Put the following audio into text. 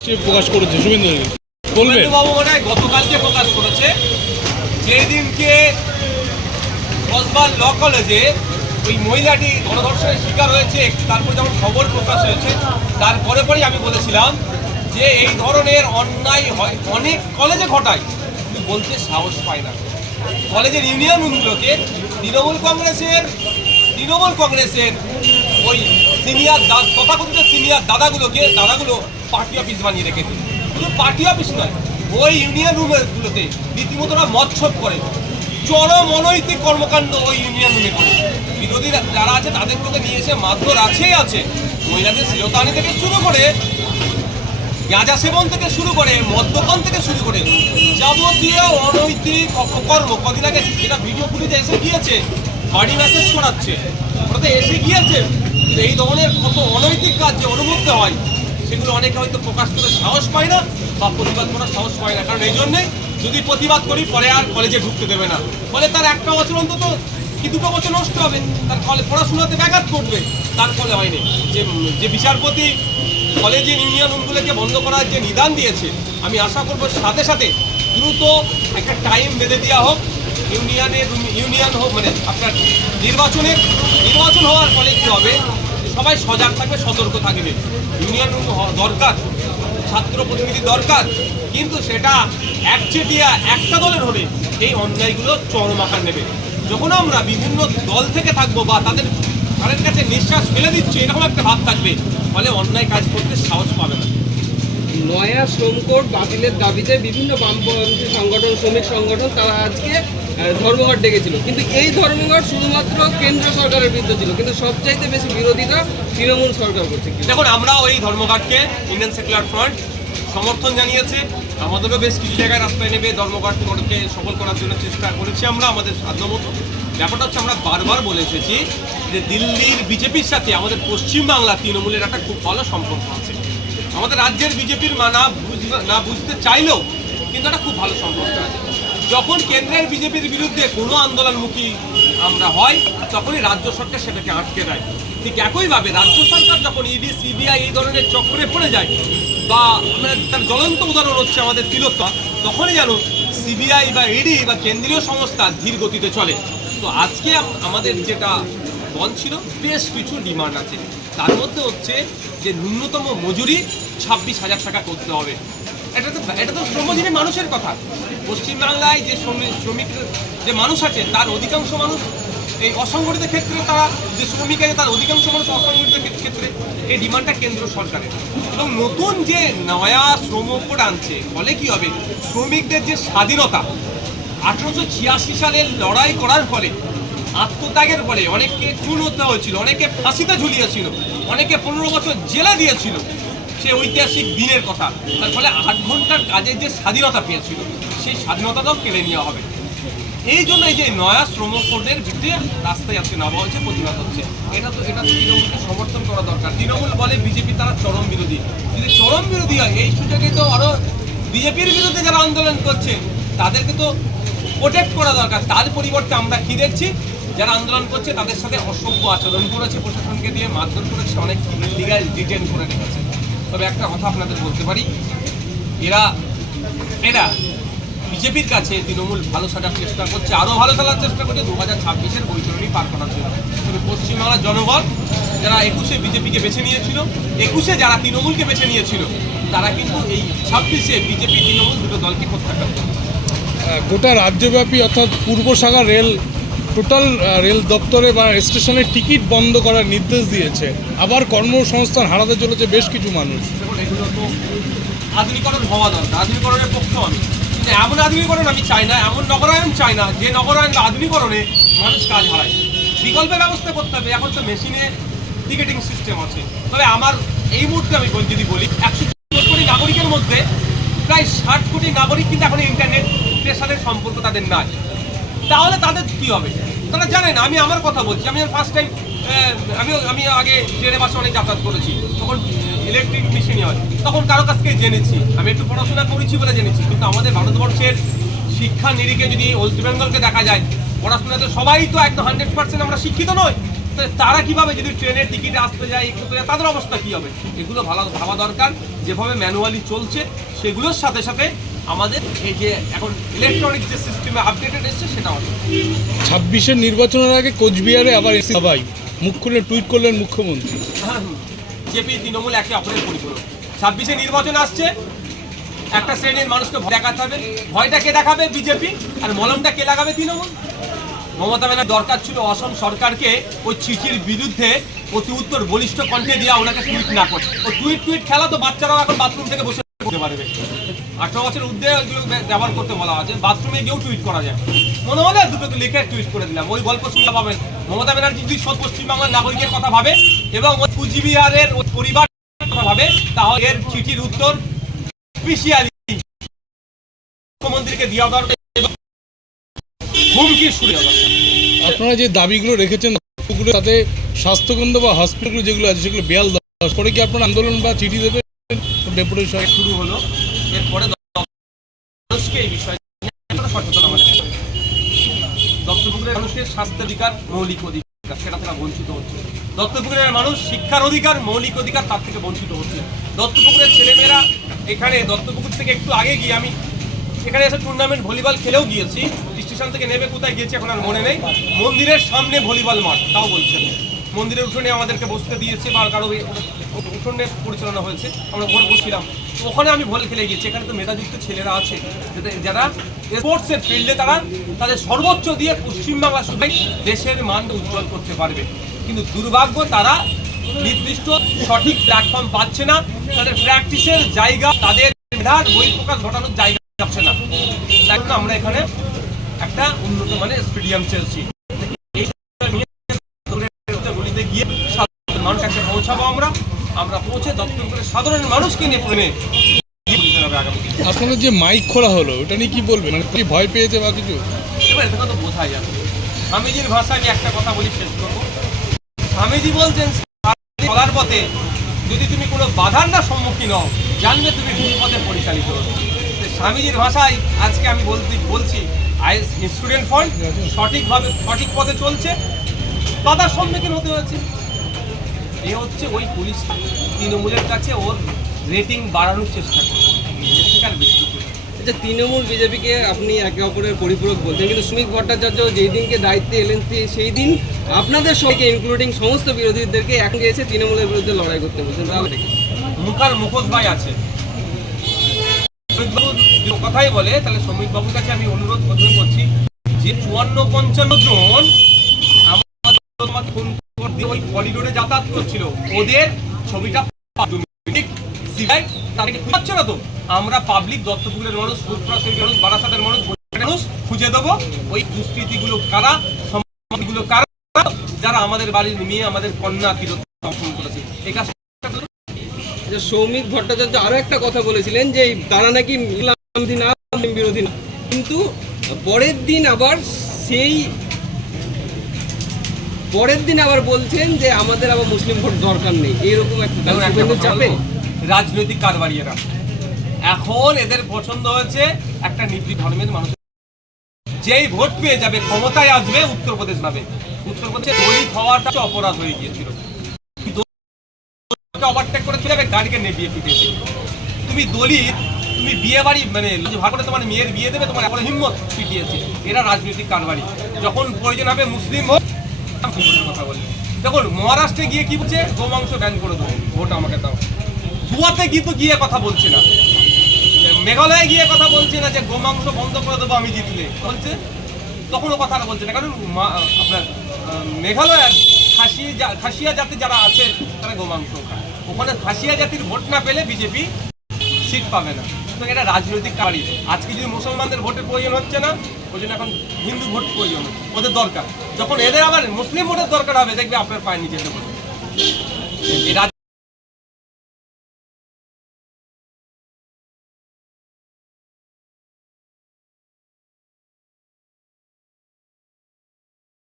প্রকাশ করেছে, শুভেন্দু বাবু মনে হয় গতকালকে প্রকাশ করেছে। যেদিনকে কসবার ল কলেজে ওই মহিলাটি গণধর্ষণের শিকার হয়েছে তারপর যখন খবর প্রকাশ হয়েছে তারপরে পরেই আমি বলেছিলাম যে এই ধরনের অন্যায় হয়, অনেক কলেজে ঘটায়। কিন্তু বলতে সাহস পায় না। কলেজের ইউনিয়নগুলোকে তৃণমূল কংগ্রেসের তৃণমূল কংগ্রেসের ওই সিনিয়র তথাকথিত সিনিয়র দাদাগুলোকে দাদাগুলো পার্টি অফিস বানিয়ে রেখেছে। শুধু পার্টি অফিস নয়, ওই ইউনিয়ন রুমগুলোতে রীতিমতো মচ্ছব করে। চরম অনৈতিক কর্মকাণ্ড ওই ইউনিয়ন রুমে করে। বিরোধীরা যারা আছে তাদেরগুলোকে নিয়ে এসে মারধর আছেই আছে। মহিলাদের শ্লীলতাহানি থেকে শুরু করে, গাঁজা সেবন থেকে শুরু করে, মদ্যপান থেকে শুরু করে, যাবতীয় অনৈতিক অপকর্ম কদিন আগে যেটা ভিডিও ফুটেজে এসে গিয়েছে, বাড়ি মেসেজ ছড়াচ্ছে ওটাতে এসে গিয়েছে কিন্তু এই ধরনের কত অনৈতিক কাজ যে অনুভূত হয়, সেগুলো অনেকে হয়তো প্রকাশ করতে সাহস পায় না বা প্রতিবাদ করার সাহস পায় না। কারণ এই জন্যে যদি প্রতিবাদ করি, পরে আর কলেজে ঢুকতে দেবে না। ফলে তার একটা বছর অন্তত কি দুটো বছর নষ্ট হবে? তার ফলে পড়াশোনাতে ব্যাঘাত ঘটবে। তার ফলে হয়নি। যে যে বিচারপতি কলেজের ইউনিয়ন রুমগুলোকে বন্ধ করার যে নিদান দিয়েছে, আমি আশা করব সাথে সাথে দ্রুত একটা টাইম বেঁধে দেওয়া হোক। ইউনিয়নের ইউনিয়ন হোক মানে আপনার নির্বাচনের, নির্বাচন হওয়ার ফলে কী হবে? সবাই সজাগ থাকবে, সতর্ক থাকবে। ইউনিয়ন দরকার, ছাত্র প্রতিনিধি দরকার, কিন্তু সেটা একচেটিয়া একটা দলের হলে এই অন্যায়গুলো চরম আকার নেবে। যখন আমরা বিভিন্ন দল থেকে থাকব বা তাদের তাদের কাছে নিঃশ্বাস ফেলে দিচ্ছে, এরকম একটা ভাব থাকবে। ফলে অন্যায় কাজ করতে সাহস পাবে না। নয়া শ্রম কোড বাতিলের দাবিতে বিভিন্ন বামপন্থী সংগঠন, শ্রমিক সংগঠন তারা আজকে ধর্মঘট ডেকেছিল। কিন্তু এই ধর্মঘট শুধুমাত্র কেন্দ্র সরকারের বিরুদ্ধে ছিল, কিন্তু সবচাইতে বেশি বিরোধিতা তৃণমূল সরকার করছে। দেখুন, আমরাও এই ধর্মঘটকে ইন্ডিয়ান সেকুলার ফ্রন্ট সমর্থন জানিয়েছে। আমাদেরও বেশ কিছু জায়গায় রাস্তায় নেবে ধর্মঘটগুলোকে সফল করার জন্য চেষ্টা করেছি আমরা, আমাদের সাধ্যমতো ব্যাপারটা হচ্ছে, আমরা বারবার বলে এসেছি যে দিল্লির বিজেপির সাথে আমাদের পশ্চিমবাংলা তৃণমূলের একটা খুব ভালো সম্পর্ক আছে। আমাদের রাজ্যের বিজেপির বুঝ, না বুঝতে চাইলেও কিন্তু একটা খুব ভালো সম্পর্ক আছে। যখন কেন্দ্রের বিজেপির বিরুদ্ধে কোনো আন্দোলনমুখী আমরা হয়, তখনই রাজ্য সরকার সেটাকে আটকে দেয়। ঠিক একইভাবে রাজ্য সরকার যখন ইডি, সিবিআই এই ধরনের চক্রে পড়ে যায় বা তার জ্বলন্ত উদাহরণ হচ্ছে আমাদের তিলোত্তমা, তখনই যেন সিবিআই বা ইডি বা কেন্দ্রীয় সংস্থা ধীর গতিতে চলে। তো আজকে আমাদের যেটা বন্ধ ছিল, বেশ কিছু ডিমান্ড আছে। তার মধ্যে হচ্ছে যে ন্যূনতম মজুরি ছাব্বিশ হাজার টাকা করতে হবে। এটা তো এটা তো শ্রমজীবী মানুষের কথা। পশ্চিমবাংলায় যে শ্রমিক, যে মানুষ আছে, তার অধিকাংশ মানুষ এই অসংগঠিত ক্ষেত্রে তারা যে শ্রমিক আছে, তার অধিকাংশ মানুষ অসংগঠিত ক্ষেত্রে এই ডিমান্ডটা কেন্দ্র সরকারের। এবং নতুন যে নয়া শ্রম কোড আনছে, ফলে কি হবে? শ্রমিকদের যে স্বাধীনতা, আঠারোশো ছিয়াশি সালে লড়াই করার ফলে আত্মত্যাগের ফলে অনেককে খুন হতে হয়েছিল অনেকে ফাঁসিতে ঝুলিয়েছিল অনেকে পনেরো বছর জেলা দিয়েছিল। সে ঐতিহাসিক দিনের কথা। তার ফলে আট ঘণ্টার কাজের যে স্বাধীনতা পেয়েছিল, সেই স্বাধীনতাটাও কেড়ে নেওয়া হবে। এই জন্য এই যে নয়া শ্রম কোডের বিরুদ্ধে রাস্তায় আজকে নামা হয়েছে, প্রতিবাদ হচ্ছে। এটা তো এটা তৃণমূলকে সমর্থন করা দরকার। তৃণমূল বলে বিজেপি তারা চরম বিরোধী। যদি চরম বিরোধী হয়, এই সুযোগে তো আরও বিজেপির বিরুদ্ধে যারা আন্দোলন করছে, তাদেরকে তো প্রোটেক্ট করা দরকার। তার পরিবর্তে আমরা কি দেখছি? যারা আন্দোলন করছে, তাদের সাথে অসভ্য আচরণ করেছে প্রশাসনকে দিয়ে, মারধর করেছে, অনেক লিগাল ডিটেন করে রেখেছে। তবে একটা কথা আপনাদের বলতে পারি, এরা এরা বিজেপির কাছে তৃণমূল ভালো সাজার চেষ্টা করছে, আরও ভালো সাজার চেষ্টা করছে, দু হাজার ছাব্বিশের বৈতরণী পার করার জন্য। তবে পশ্চিমবাংলার জনগণ, যারা একুশে বিজেপিকে বেছে নিয়েছিল, একুশে যারা তৃণমূলকে বেছে নিয়েছিল, তারা কিন্তু এই ছাব্বিশে বিজেপি তৃণমূল দুটো দলকে প্রত্যাখ্যান গোটা রাজ্যব্যাপী অর্থাৎ পূর্ব শাখা রেল টোটাল রেল দপ্তরে বা স্টেশনের টিকিট বন্ধ করার নির্দেশ দিয়েছে। আবার কর্মসংস্থান হারাতে চলেছে বেশ কিছু মানুষ। এগুলো তো আধুনিকরণ হওয়া দরকার। আধুনিকরণের পক্ষ আমি। কিন্তু এমন আধুনিকরণ আমি চাই না, এমন নগরায়ণ চাই না, যে নগরায়ণ বা আধুনিকরণে মানুষ কাজ হারায়। বিকল্পের ব্যবস্থা করতে হবে। এখন তো মেশিনে টিকেটিং সিস্টেম আছে। তবে আমার এই মুহূর্তে আমি যদি বলি, একশো কোটি নাগরিকের মধ্যে প্রায় ষাট কোটি নাগরিক কিন্তু এখন ইন্টারনেট স্টেশনের সম্পর্ক তাদের নাই। তাহলে তাদের কি হবে? তারা জানে না আমি আমার কথা বলছি। আমি ফার্স্ট টাইম আমি আমি আগে ট্রেনে বাসে অনেক যাতায়াত করেছি। তখন ইলেকট্রিক মেশিনই হয়। তখন কারও কাছ থেকে জেনেছি। আমি একটু পড়াশোনা করেছি বলে জেনেছি। কিন্তু আমাদের ভারতবর্ষের শিক্ষা নিরিখে যদি ওয়েস্ট বেঙ্গলকে দেখা যায়, পড়াশোনাতে সবাই তো একদম হান্ড্রেড পার্সেন্ট আমরা শিক্ষিত নই। তো তারা কীভাবে যদি ট্রেনের টিকিটে আসতে যায়, একটু তাদের অবস্থা কি হবে? এগুলো ভালো ভাবা দরকার। যেভাবে ম্যানুয়ালি চলছে, সেগুলোর সাথে সাথে আমাদের এই যে এখন ইলেকট্রনিক যে সিস্টেমে আপডেটেড এসছে সেটা ছাব্বিশের নির্বাচনের আগে কোচবিহারে আবার এসে সবাই মুখ খুলে টুইট করলেন মুখ্যমন্ত্রী। জেপি তৃণমূল একে অপরের পরিপূরক ছাব্বিশে নির্বাচন আসছে একটা শ্রেণির মানুষকে ভয় দেখাতে হবে। ভয়টা কে দেখাবে? বিজেপি। আর মলমটা কে লাগাবে? তৃণমূল। মমতা ব্যানার্জি দরকার ছিল অসম সরকারকে ওই চিঠির বিরুদ্ধে প্রতি উত্তর বলিষ্ঠ কণ্ঠে দেওয়া ওনাকে টুইট না করে। ও টুইট টুইট খেলা তো বাচ্চারাও এখন বাথরুম থেকে বসে আঠারো বছর এগুলো ব্যবহার করতে বলা আছে বাথরুমে গিয়েও টুইট করা যায়। মনে হলে দুটো লিখে টুইট করে দিলাম। ওই গল্প শুনতে পাবেন। মমতা ব্যানার্জি যদি সব পশ্চিমবাংলার নাগরিকের কথা ভাবে এবং কুচবিহারের পরিবার কথা ভাবে, তাহলে এর চিঠির উত্তর স্পেশিয়ালি মুখ্যমন্ত্রীকে দেওয়া দরকার হুমকি শুরু আপনারা যে দাবিগুলো রেখেছেন তাতে স্বাস্থ্যকেন্দ্র বা হসপিটালগুলো যেগুলো আছে, সেগুলো বেয়াল দশ। পরে কি আপনারা আন্দোলন বা চিঠি দেবেন? ডেপুটেশন। শুরু হলো। এরপরে মানুষকে এই বিষয়ে সচেতন আমাদের। দত্তপুকুরের মানুষের স্বাস্থ্য অধিকার, মৌলিক অধিকার, সেটা থেকে বঞ্চিত হচ্ছে। দত্তপুকুরের মানুষ শিক্ষার অধিকার, মৌলিক অধিকার তার থেকে বঞ্চিত হচ্ছে। দত্তপুকুরের ছেলেমেয়েরা এখানে দত্তপুকুর থেকে একটু আগে গিয়ে আমি এখানে এসে টুর্নামেন্ট ভলিবল খেলেও গিয়েছি। স্টেশন থেকে নেমে কোথায় গিয়েছি এখন আর মনে নেই। মন্দিরের সামনে ভলিবল মাঠ, তাও বলছেন। মন্দিরের উঠোনে আমাদেরকে বসতে দিয়েছে বা কারও উঠোনে পরিচালনা হয়েছে। আমরা ওখানে বসছিলাম। ওখানে আমি ভল খেলে গিয়েছি। এখানে তো মেধাযুক্ত ছেলেরা আছে। যারা স্পোর্টসের ফিল্ডে তারা তাদের সর্বোচ্চ দিয়ে পশ্চিমবাংলা শুধু দেশের মান উজ্জ্বল করতে পারবে। কিন্তু দুর্ভাগ্য, তারা নির্দিষ্ট সঠিক প্ল্যাটফর্ম পাচ্ছে না। তাদের প্র্যাকটিসের জায়গা, তাদের মেধার বহিঃপ্রকাশ ঘটানোর জায়গা পাচ্ছে না। তাই আমরা এখানে একটা উন্নত মানের স্টেডিয়াম চেয়েছি এই নিয়ে গলিতে গিয়ে সাধারণ মানুষ কাছে পৌঁছাবো আমরা। আমরা পৌঁছে দপ্তর করে সাধারণ মানুষকে নিয়ে প্রেমে হবে আপনাদের যে মাইক খোলা হলো ওটা নিয়ে কি বলবেন? মানে কি ভয় পেয়েছে বা কিছু? এবার এটা তো বোঝাই যাবে। স্বামীজির ভাষায় আমি একটা কথা বলি শেষ করব। স্বামীজি বলছেন চলার পথে যদি তুমি কোনো বাধার না সম্মুখীন হও জানবে তুমি ভুল পথে পরিচালিত হবে স্বামীজির ভাষায় আজকে আমি বলতে বলছি আই স্টুডেন্ট ফান্ড সঠিকভাবে সঠিক পথে চলছে বাধার সম্মুখীন হতে হয়েছে। এ হচ্ছে ওই পুলিশ তৃণমূলের কাছে ওর রেটিং বাড়ানোর চেষ্টা বেশি আচ্ছা তৃণমূল বিজেপিকে আপনি একে অপরের পরিপূরক বলছেন কিন্তু শ্রমিক ভট্টাচার্য যেই দিনকে দায়িত্বে এলেন সেই দিন আপনাদের সবাইকে ইনক্লুডিং সমস্ত বিরোধীদেরকে এখন গিয়েছে তৃণমূলের বিরুদ্ধে লড়াই করতে বলছেন তাহলে দেখি। মুখার মুখোশ ভাই আছে। কথাই বলে তাহলে শ্রমিক বাবুর কাছে আমি অনুরোধ প্রথমে করছি যে চুয়ান্ন পঞ্চান্ন জন দিয়ে ওই করিডোরে যাতায়াত করছিল। ওদের ছবিটা সিবিআই তাদেরকে খুঁজে না তো। আমরা পাবলিক দত্তপুরের মানুষ ফুটপ্রাসের মানুষ, বারাসাতের মানুষ মানুষ খুঁজে দেবো। ওই দুষ্কৃতিগুলো কারা, সমাজগুলো কারা, যারা আমাদের বাড়ির মেয়ে, আমাদের কন্যা তিরোধান করেছে। এই কাজ সৌমিক ভট্টাচার্য আরও একটা কথা বলেছিলেন যে তারা নাকি ইসলামপন্থী বিরোধী না। কিন্তু পরের দিন আবার সেই পরের দিন আবার বলছেন যে আমাদের আবার মুসলিম ভোট দরকার নেই। এইরকম একটা চাপে। রাজনৈতিক কারবারিয়েরা। এখন এদের পছন্দ হয়েছে একটা নির্দিষ্ট ধর্মের মানুষ। যেই ভোট পেয়ে যাবে ক্ষমতায় আসবে উত্তরপ্রদেশ নামে উত্তরপ্রদেশে দলিত হওয়াটা অপরাধ হয়ে গিয়েছিল। ওভারটেক করে চলে যাবে গাড়িকে নেবিয়ে পিটেছে। তুমি দলিত তুমি বিয়ে বাড়ি মানে ভাগ করে তোমার মেয়ের বিয়ে দেবে তোমার এখন হিম্মত পিটিয়েছে। এরা রাজনৈতিক কারবারি। যখন প্রয়োজন হবে মুসলিম হোক কথা বলি? দেখুন, মহারাষ্ট্রে গিয়ে কি বলছে? গোমাংস ব্যান করে দেবো, ভোট আমাকে দাও। গোয়াতে কিন্তু গিয়ে কথা বলছে না। মেঘালয়ে গিয়ে কথা বলছে না যে গোমাংস বন্ধ করে দেবো আমি জিতলে। বলছে? তখনও কথা বলছে না। কারণ আপনার মেঘালয়ের খাসি খাসিয়া জাতি যারা আছে, তারা গোমাংস খায়। ওখানে খাসিয়া জাতির ভোট না পেলে বিজেপি সিট পাবে না। তো এটা রাজনৈতিক কারি আজকে যদি মুসলমানদের ভোটের প্রয়োজন হচ্ছে না, ওই জন্য এখন হিন্দু ভোট প্রয়োজন ওদের দরকার। যখন এদের আবার মুসলিম ভোটের দরকার হবে, দেখবে আপনার পায়ে নিচে দেবো রাজ